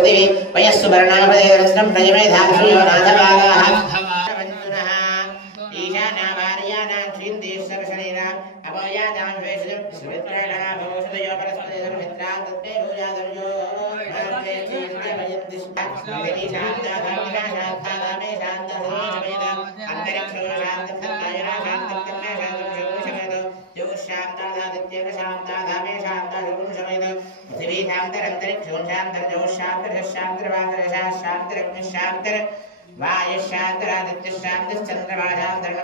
वयस्सु वर्णापदेरस्त्रं प्रजमेधाश्रियो नाथपादाः ईशानावार्यानां श्रीन्देश्वरशरीराम् अपोयादां वेशजं सुमित्राणा भवसुदयो परस्परेषु मित्रां तत्ते भूयादर्यो भारते चीर्यवयन्ति स्मृति शान्ताधामिना शान्ताधामे शान्तसमेत अन्तरिक्षो शान्तसत्तायना शान्तत्तन्ना शान्तशोषमेत योशान्तादादित्येन शान्ताधामे शान्तशोषमेत पृथिवी शान्तरन्तरिक्षो शान्तर्जो शान्तरशान्तरवान्तरशा शान्तरग्निः शान्तर वायुशान्तरादित्यः शान्तश्चन्द्रमा शान्तर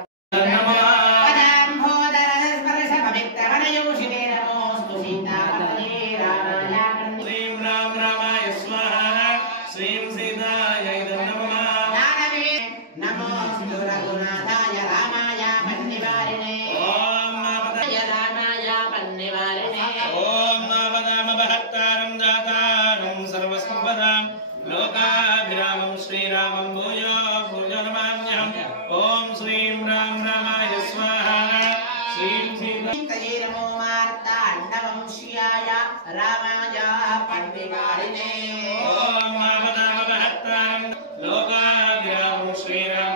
Loka Gram Sri Ram